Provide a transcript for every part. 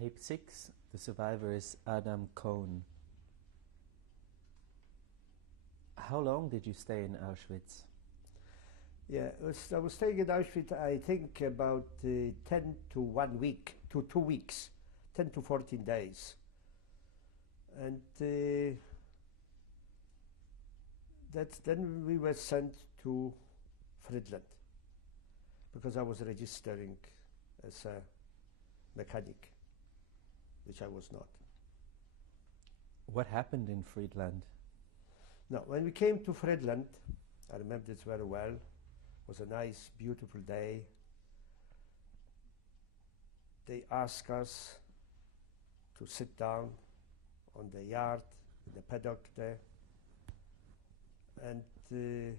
Tape 6, the survivor is Adam Kohn. How long did you stay in Auschwitz? Yeah, I was staying in Auschwitz, I think, about 10 to 1 week, to 2 weeks, 10 to 14 days. And then we were sent to Friedland, because I was registering as a mechanic, which I was not. What happened in Friedland? Now, when we came to Friedland, I remember this very well. It was a nice, beautiful day. They asked us to sit down on the yard, in the paddock there, and they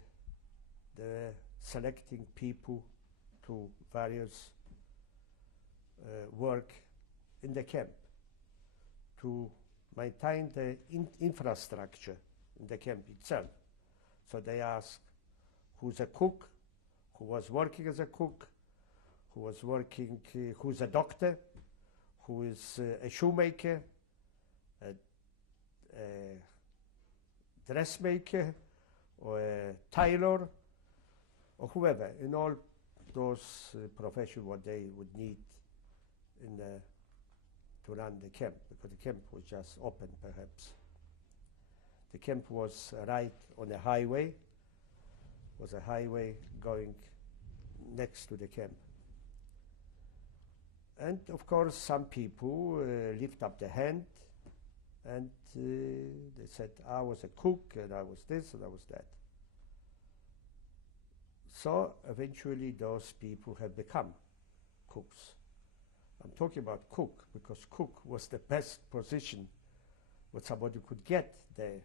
were selecting people to various work in the camp to maintain the infrastructure in the camp itself. So they asked who's a cook, who was working as a cook, who was working, who's a doctor, who is a shoemaker, a dressmaker, or a tailor, or whoever, in all those professions what they would need to run the camp, because the camp was just open, perhaps. The camp was right on a highway, was a highway going next to the camp. And of course some people lift up their hand and they said, I was a cook and I was this and I was that. So eventually those people have become cooks. I'm talking about cook because cook was the best position what somebody could get there.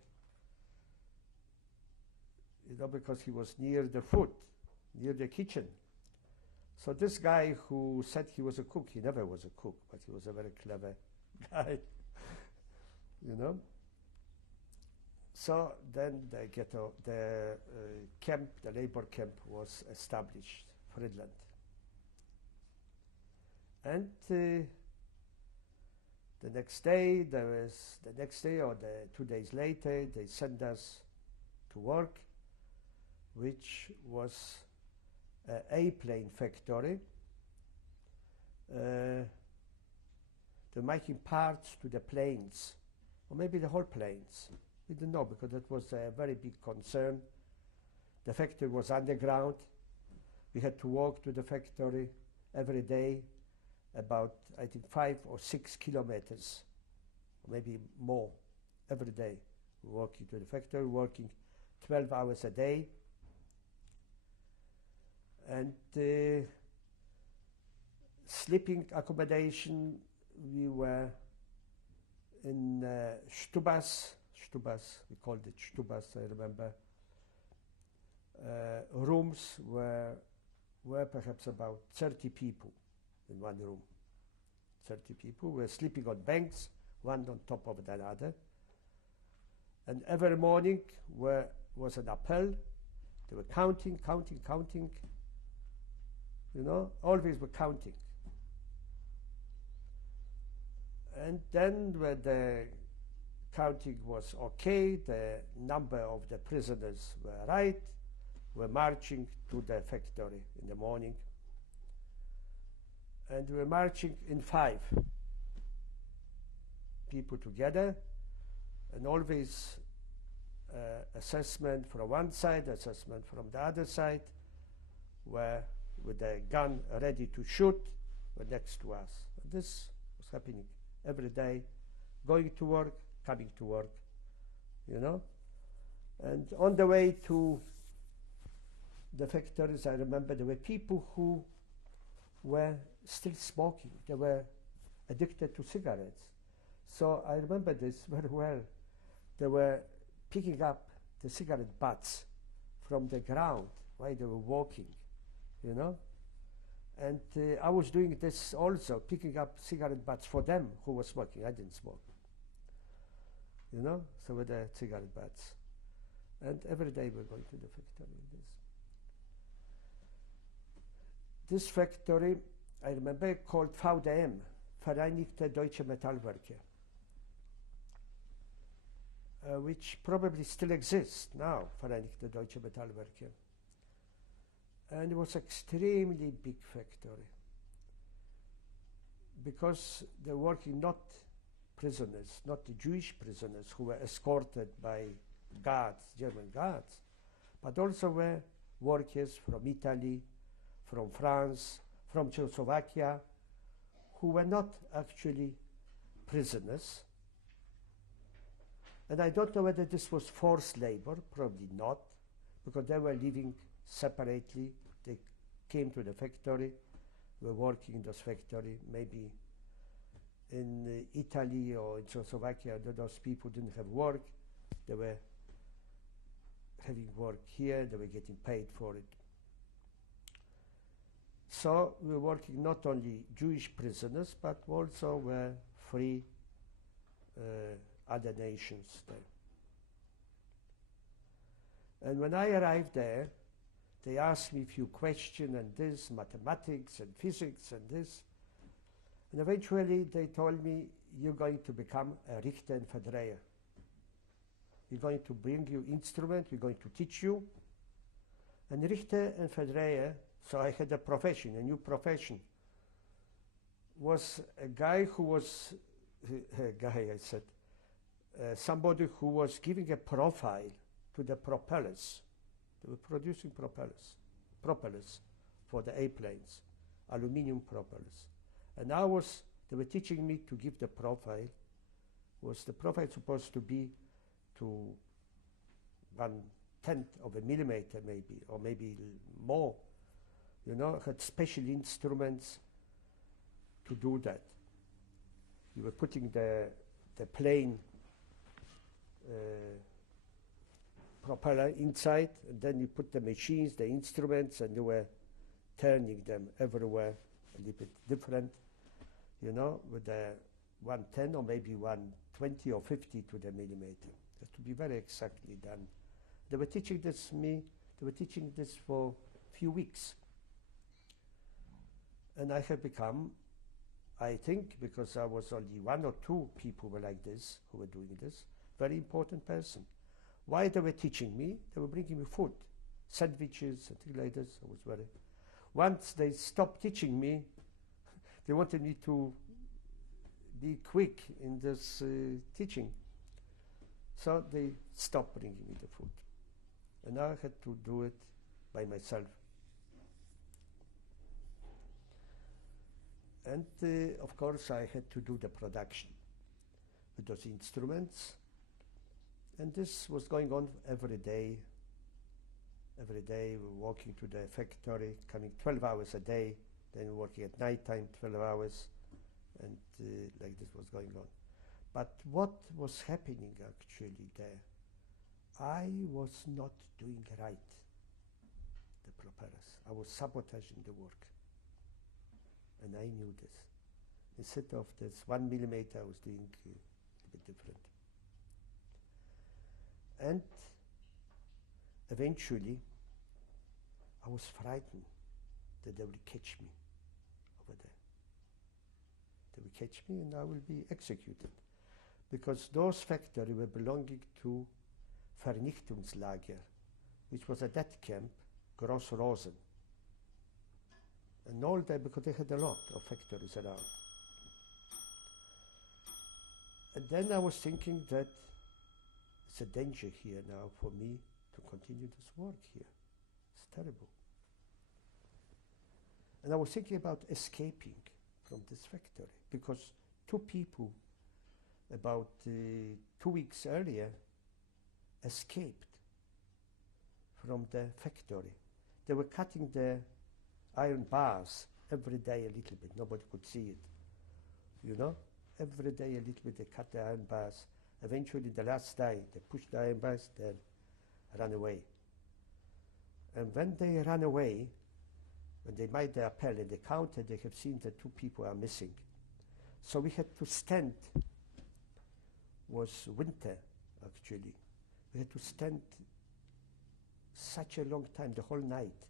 You know, because he was near the food, near the kitchen. So this guy who said he was a cook, he never was a cook, but he was a very clever guy, you know. So then the ghetto, the camp, the labor camp was established, Friedland. And the next day, or 2 days later, they sent us to work, which was an airplane factory. They're making parts to the planes, or maybe the whole planes. We didn't know, because that was a very big concern. The factory was underground. We had to walk to the factory every day, about, I think, 5 or 6 kilometers, or maybe more, every day. Walking to the factory, working 12 hours a day. And sleeping accommodation, we were in Stubas, we called it Stubas, I remember. Rooms were perhaps about 30 people in one room. 30 people were sleeping on banks, one on top of another. And every morning was an appel. They were counting. You know, always were counting. And then when the counting was okay, the number of the prisoners were right, we're marching to the factory in the morning. And we were marching in 5 people together, and always assessment from one side, assessment from the other side, where with a gun ready to shoot, were next to us. And this was happening every day, going to work, coming to work, you know. And on the way to the factories, I remember there were people who were still smoking. They were addicted to cigarettes. So I remember this very well. They were picking up the cigarette butts from the ground while they were walking, you know. And I was doing this also, picking up cigarette butts for them who were smoking. I didn't smoke, you know, so with the cigarette butts. And every day we're going to the factory with this. This factory, I remember, called VDM, Vereinigte Deutsche Metallwerke, which probably still exists now, Vereinigte Deutsche Metallwerke. And it was extremely big factory because they're working not prisoners, not the Jewish prisoners who were escorted by guards, German guards, but also were workers from Italy, from France, from Czechoslovakia, who were not actually prisoners. And I don't know whether this was forced labor, probably not, because they were living separately. They came to the factory, were working in this factory. Maybe in Italy or in Czechoslovakia, those people didn't have work. They were having work here, they were getting paid for it. So we were working not only Jewish prisoners, but also were free other nations there. And when I arrived there, they asked me a few questions and this, mathematics and physics and this. And eventually they told me, you're going to become a Richter and Verdreher. We're going to bring you instrument, we're going to teach you. And Richter and Verdreher, so I had a profession, a new profession, was a guy who was, somebody who was giving a profile to the propellers. They were producing propellers for the airplanes, aluminum propellers. And they were teaching me to give the profile. Was the profile supposed to be to 1/10 of a millimeter maybe, or maybe more. You know, had special instruments to do that. You were putting the plane propeller inside, and then you put the machines, the instruments, and you were turning them everywhere a little bit different, you know, with the 1/10 or maybe 1/20 or 50 to the millimeter. It has to be very exactly done. They were teaching this for a few weeks. And I have become, I think, because I was only one or two people were like this, who were doing this, very important person. Why they were teaching me? They were bringing me food, sandwiches and things like this. I was very. Once they stopped teaching me, they wanted me to be quick in this teaching. So they stopped bringing me the food. And I had to do it by myself. And of course I had to do the production with those instruments. And this was going on every day. Every day we were walking to the factory, coming 12 hours a day, then working at night time, 12 hours, and like this was going on. But what was happening actually there, I was not doing right the propellers. I was sabotaging the work. And I knew this. Instead of this 1 millimeter, I was doing a bit different. And eventually, I was frightened that they will catch me over there. They will catch me and I will be executed. Because those factories were belonging to Vernichtungslager, which was a death camp, Gross Rosen. And all that because they had a lot of factories around. And then I was thinking that it's a danger here now for me to continue this work here. It's terrible. And I was thinking about escaping from this factory because two people about 2 weeks earlier escaped from the factory. They were cutting the iron bars every day a little bit. Nobody could see it. You know? Every day a little bit they cut the iron bars. Eventually the last day they pushed the iron bars, then ran away. And when they ran away, when they made the appel and they counted, they have seen that 2 people are missing. So we had to stand. Was winter actually. We had to stand such a long time, the whole night.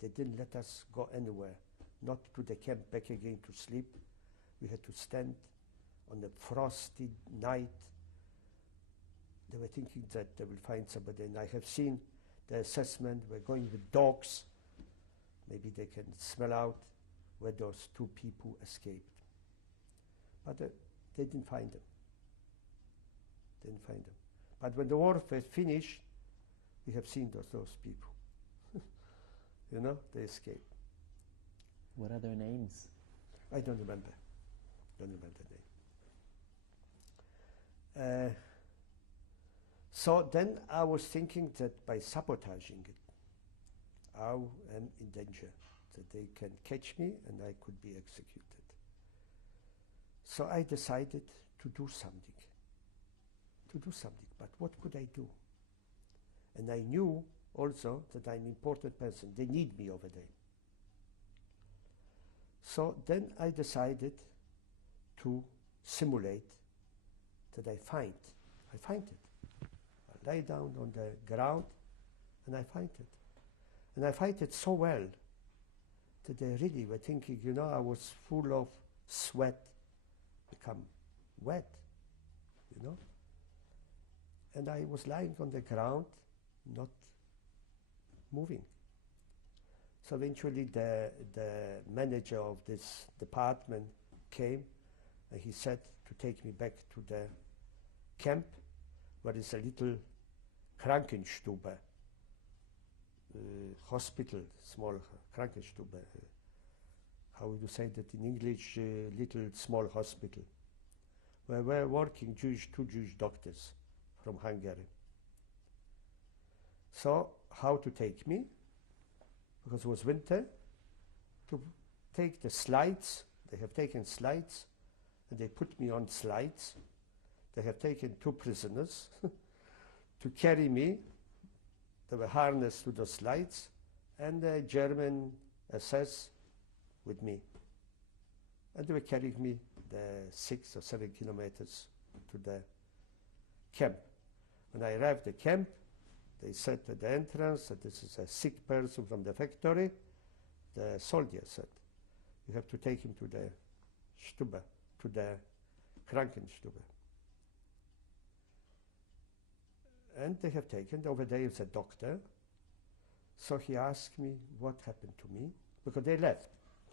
They didn't let us go anywhere, not to the camp back again to sleep. We had to stand on a frosty night. They were thinking that they will find somebody, and I have seen the assessment. We're going with dogs. Maybe they can smell out where those two people escaped. But they didn't find them. Didn't find them. But when the war was finished, we have seen those people. You know, they escaped. What are their names? I don't remember. Don't remember the name. So then I was thinking that by sabotaging it, I am in danger, that they can catch me and I could be executed. So I decided to do something. But what could I do? And I knew also that I'm an important person. They need me over there. So then I decided to simulate that I find it. I lay down on the ground and I find it. And I find it so well that they really were thinking, you know, I was full of sweat, become wet, you know. And I was lying on the ground, not moving. So eventually the manager of this department came and he said to take me back to the camp where is a little Krankenstube, hospital, small Krankenstube. How would you say that in English? Little small hospital where were working two Jewish doctors from Hungary. So how to take me? Because it was winter, to take the slides. They have taken slides and they put me on slides. They have taken two prisoners to carry me. They were harnessed to the slides and the German SS with me. And they were carrying me the 6 or 7 kilometers to the camp. When I arrived at the camp, they said at the entrance that this is a sick person from the factory. The soldier said, you have to take him to the Stube, to the Krankenstube. And they have taken, over there is a doctor. So he asked me what happened to me, because they left.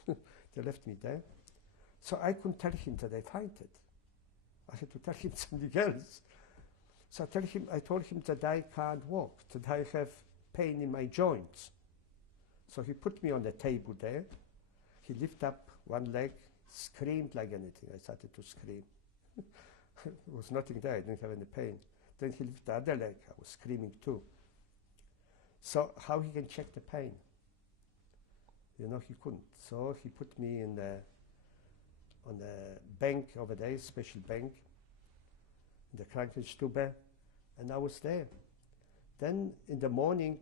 They left me there. So I couldn't tell him that I find it. I had to tell him something else. So I told him that I can't walk, that I have pain in my joints. So he put me on the table there. He lifted up one leg, screamed like anything. I started to scream. There was nothing there, I didn't have any pain. Then he lifted the other leg, I was screaming too. So how he can check the pain? You know, he couldn't. So he put me on a bank over there, special bank, in the Krankenstube, and I was there. Then in the morning,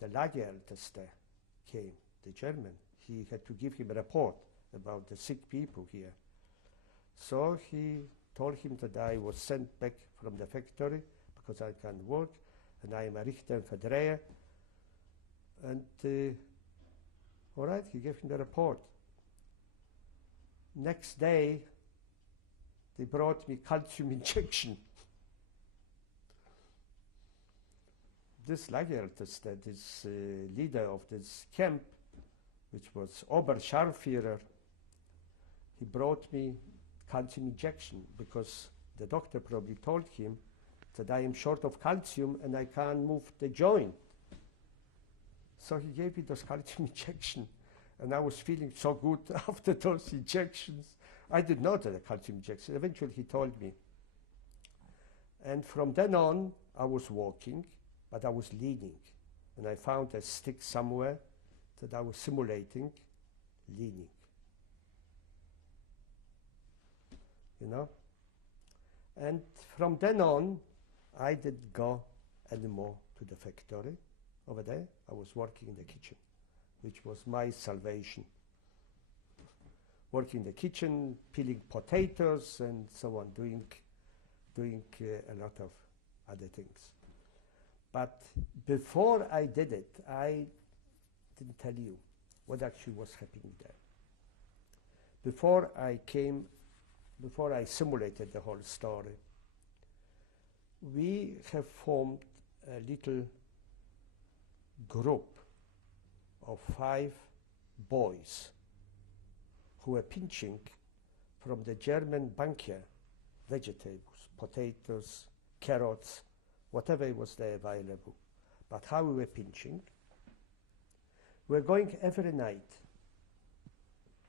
the Lagerälteste came, the German. He had to give him a report about the sick people here. So he told him that I was sent back from the factory because I can't work, and I am a Richter and Verdreher. And all right, he gave him the report. Next day, they brought me calcium injection. This Lagerälteste, this leader of this camp, which was Oberscharführer, he brought me calcium injection because the doctor probably told him that I am short of calcium and I can't move the joint. So he gave me those calcium injections, and I was feeling so good after those injections. I didn't know that the calcium injection. Eventually he told me. And from then on, I was walking, but I was leaning. And I found a stick somewhere that I was simulating leaning. You know? And from then on, I didn't go anymore to the factory over there. I was working in the kitchen, which was my salvation. Working in the kitchen, peeling potatoes and so on, doing a lot of other things. But before I did it, I didn't tell you what actually was happening there. before I simulated the whole story, we have formed a little group of 5 boys who were pinching from the German bunker vegetables, potatoes, carrots, whatever was there available. But how we were pinching? We're going every night.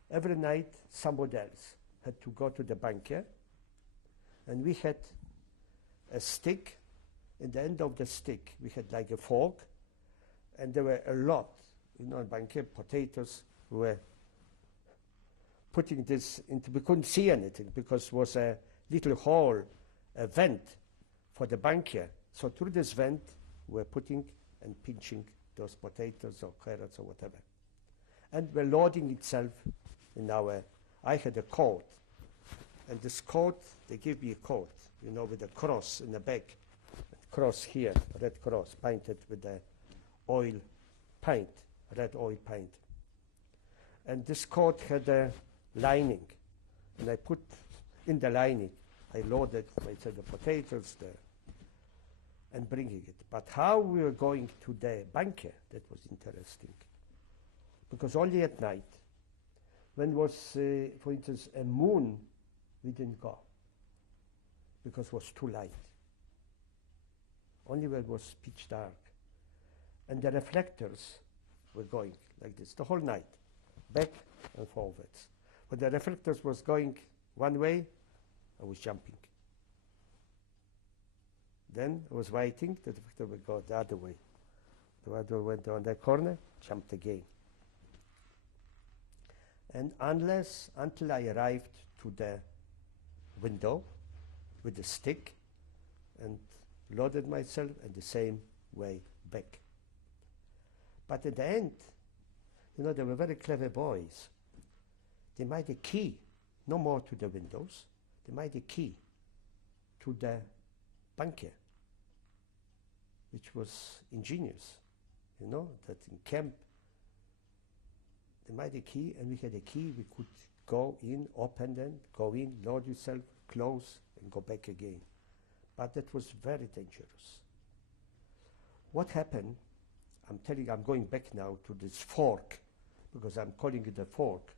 Every night somebody else had to go to the bunker, and we had a stick. In the end of the stick we had like a fork, and there were a lot, in bunker, potatoes. We were putting this into, we couldn't see anything because it was a little hole, a vent for the bunker. So through this vent we were putting and pinching those potatoes or carrots or whatever. And we're loading itself in I had a coat, and this coat, they gave me a coat, with a cross in the back, cross here, red cross, painted with the oil paint, red oil paint. And this coat had a lining, and I put in the lining, I loaded the potatoes there and bringing it. But how we were going to the bunker, that was interesting. Because only at night, when was, for instance, a moon, we didn't go because it was too light. Only when it was pitch dark. And the reflectors were going like this the whole night, back and forwards. When the reflectors was going one way, I was jumping. Then I was waiting, the reflector would go the other way. The other went on the corner, jumped again. And until I arrived to the window with the stick and loaded myself, and the same way back. But at the end, they were very clever boys. They made a key, no more to the windows, they made a key to the bunker, which was ingenious, that in camp, they made a key, and we had a key, we could go in, open them, go in, load yourself, close, and go back again. But that was very dangerous. What happened, I'm going back now to this fork, because I'm calling it a fork.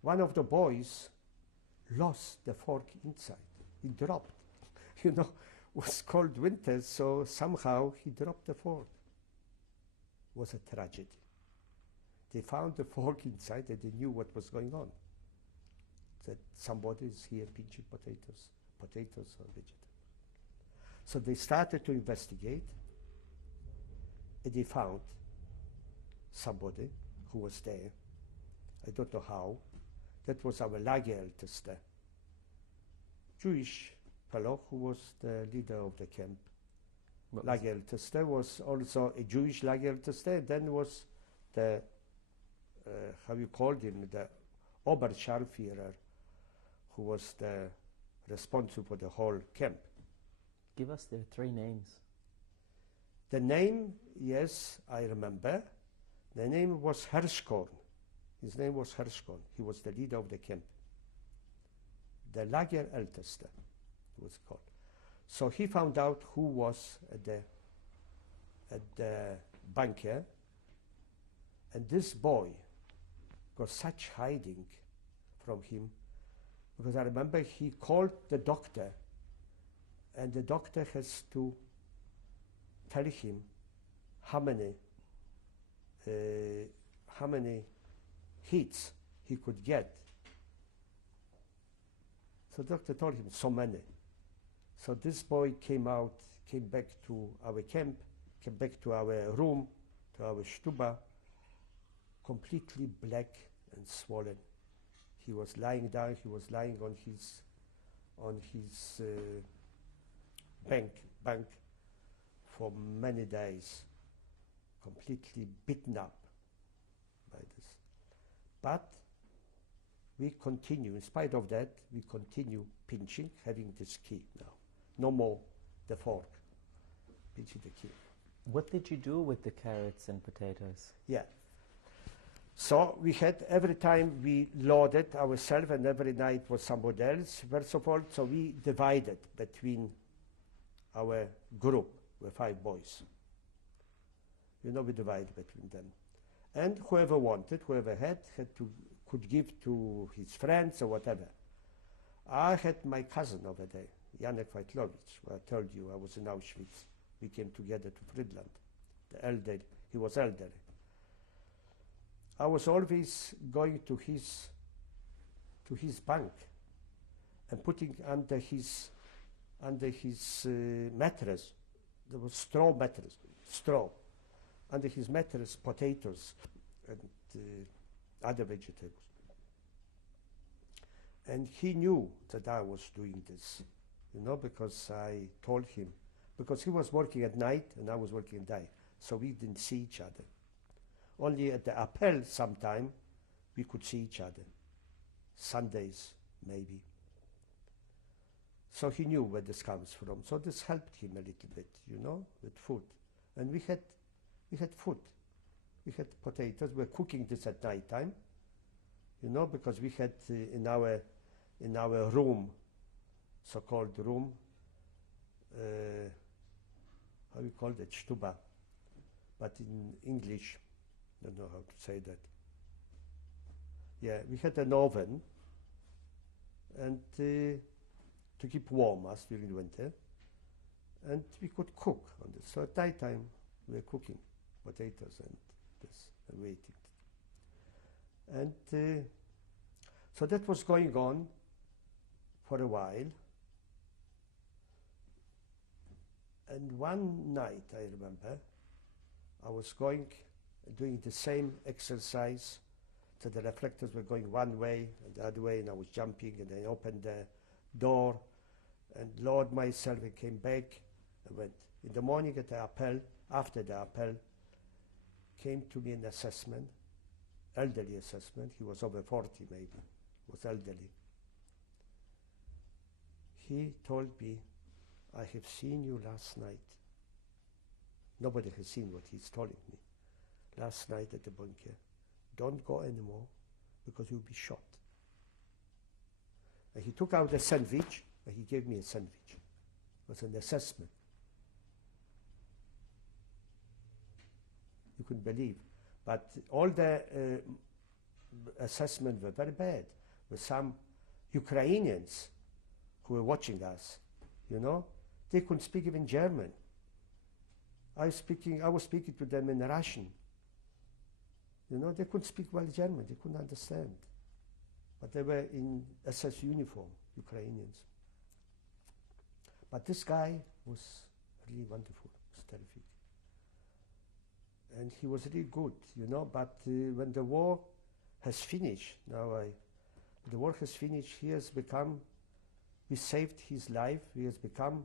One of the boys lost the fork inside. He dropped. It was cold winter, so somehow he dropped the fork. It was a tragedy. They found the fork inside, and they knew what was going on. That somebody is here pinching potatoes or vegetables. So they started to investigate, and they found somebody who was there. I don't know how. That was our Lagerälteste, Jewish fellow who was the leader of the camp. Lagerälteste was also a Jewish Lagerälteste. Then was the, how you called him, the Oberscharführer, who was the responsible for the whole camp. Give us their 3 names. The name, yes, I remember. The name was Kohn. His name was Kohn. He was the leader of the camp. The Lagerälteste was called. So he found out who was at the bunker, and this boy got such hiding from him, because I remember he called the doctor, and the doctor has to tell him how many hits he could get. So the doctor told him so many. So this boy came back to our camp, came back to our room, to our stuba, completely black and swollen. He was lying down, he was lying on his bank for many days, completely beaten up by this. But we continue, in spite of that, we continue pinching, having this key now. No more the fork, pinching the key. What did you do with the carrots and potatoes? Yeah. So we had, every time we loaded ourselves, and every night was somebody else, first of all, so we divided between our group, with 5 boys. You know, we divided between them. And whoever wanted, whoever had could give to his friends or whatever. I had my cousin over there, Janek Wajtlowicz, who I told you I was in Auschwitz. We came together to Friedland. The elder, he was elderly. I was always going to his bunk and putting under his mattress, there was straw mattress, under his mattress, potatoes and other vegetables. And he knew that I was doing this, you know, because I told him, because he was working at night and I was working at day, so we didn't see each other. Only at the appel sometime we could see each other, Sundays maybe. So he knew where this comes from. So this helped him a little bit, you know, with food. And we had food. We had potatoes. We were cooking this at night time, you know, because we had in our room, so-called room, how you call it, Stuba, but in English, I don't know how to say that. Yeah, we had an oven, and to keep warm us during winter, and we could cook on this. So at night time, we were cooking potatoes and this, and waiting. And so that was going on for a while. And one night, I remember, I was doing the same exercise, so the reflectors were going one way and the other way, and I was jumping, and I opened the door and lowered myself and came back and went. In the morning at the appel, after the appel, came to me an assessment, elderly assessment. He was over 40 maybe, was elderly. He told me, I have seen you last night. Nobody has seen what he's telling me. Last night at the bunker. Don't go anymore because you'll be shot. And he took out a sandwich and he gave me a sandwich. It was an assessment. You couldn't believe. But all the assessments were very bad. With some Ukrainians who were watching us, you know, they couldn't speak even German. I was speaking to them in Russian. You know, they couldn't speak well German, they couldn't understand. But they were in SS uniform, Ukrainians. But this guy was really wonderful, was terrific. And he was really good, you know, but when the war has finished, the war has finished, we saved his life, he has become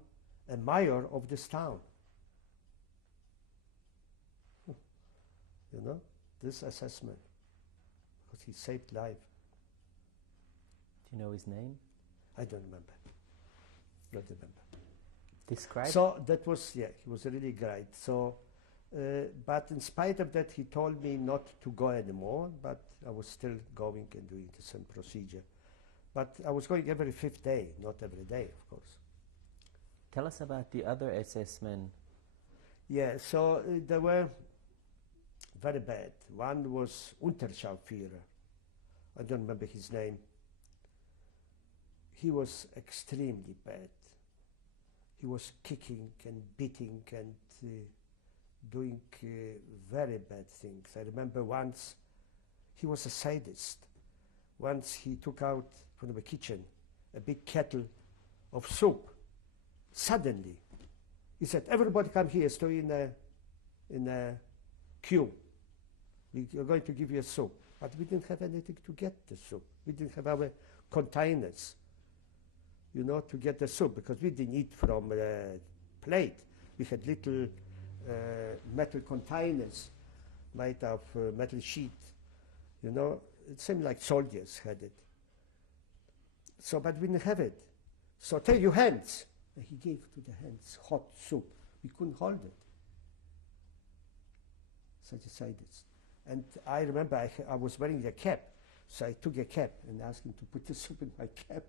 a mayor of this town. You know, this assessment, because he saved life. Do you know his name? I don't remember. Not remember. Describe. So that was, yeah, he was really great. So, but in spite of that, he told me not to go anymore, but I was still going and doing the same procedure. But I was going every 5th day, not every day, of course. Tell us about the other SS men. Yeah, so they were very bad. One was Unterscharführer. I don't remember his name. He was extremely bad. He was kicking and beating and doing very bad things. I remember once, he was a sadist. Once he took out from the kitchen a big kettle of soup. Suddenly, he said, everybody come here, stay in a queue. We are going to give you a soup. But we didn't have anything to get the soup. We didn't have our containers, you know, to get the soup, because we didn't eat from a plate. We had little metal containers made of metal sheet, you know. It seemed like soldiers had it. So, but we didn't have it. So take your hands. And he gave to the hands hot soup. We couldn't hold it. Such a sadist. And I remember I was wearing a cap, so I took a cap and asked him to put the soup in my cap.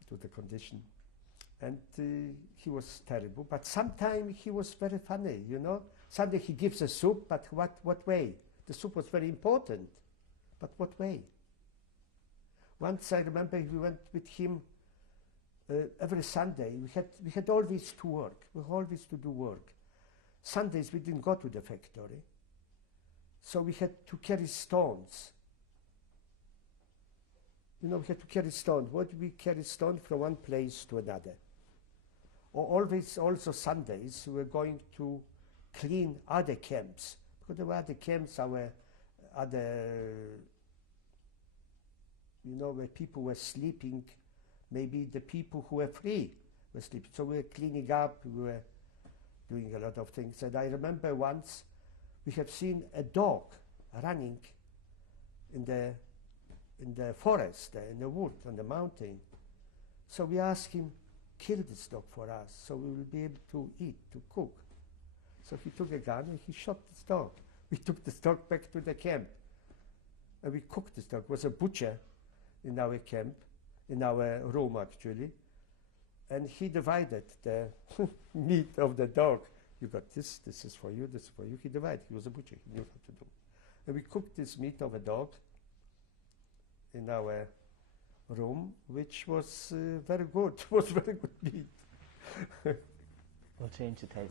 It was the condition. And he was terrible, but sometimes he was very funny, you know. Sometimes he gives a soup, but what way? The soup was very important, but what way? Once I remember we went with him every Sunday. We had always to work. We always to do work. Sundays we didn't go to the factory, so we had to carry stones. You know, we had to carry stones. What we carry stones from one place to another. Or always, also Sundays, we were going to clean other camps, because there were other camps, you know, where people were sleeping. Maybe the people who were free were sleeping. So we were cleaning up, we were doing a lot of things. And I remember once we have seen a dog running in the forest, in the wood, on the mountain. So we asked him, kill this dog for us, so we will be able to eat, to cook. So he took a gun and he shot this dog. We took this dog back to the camp, and we cooked this dog. It was a butcher in our camp, in our room actually, and he divided the meat of the dog. You got this is for you, this is for you. He divided, he was a butcher, he knew how to do. And we cooked this meat of a dog in our room, which was very good. It was very good meat. We'll change the tape.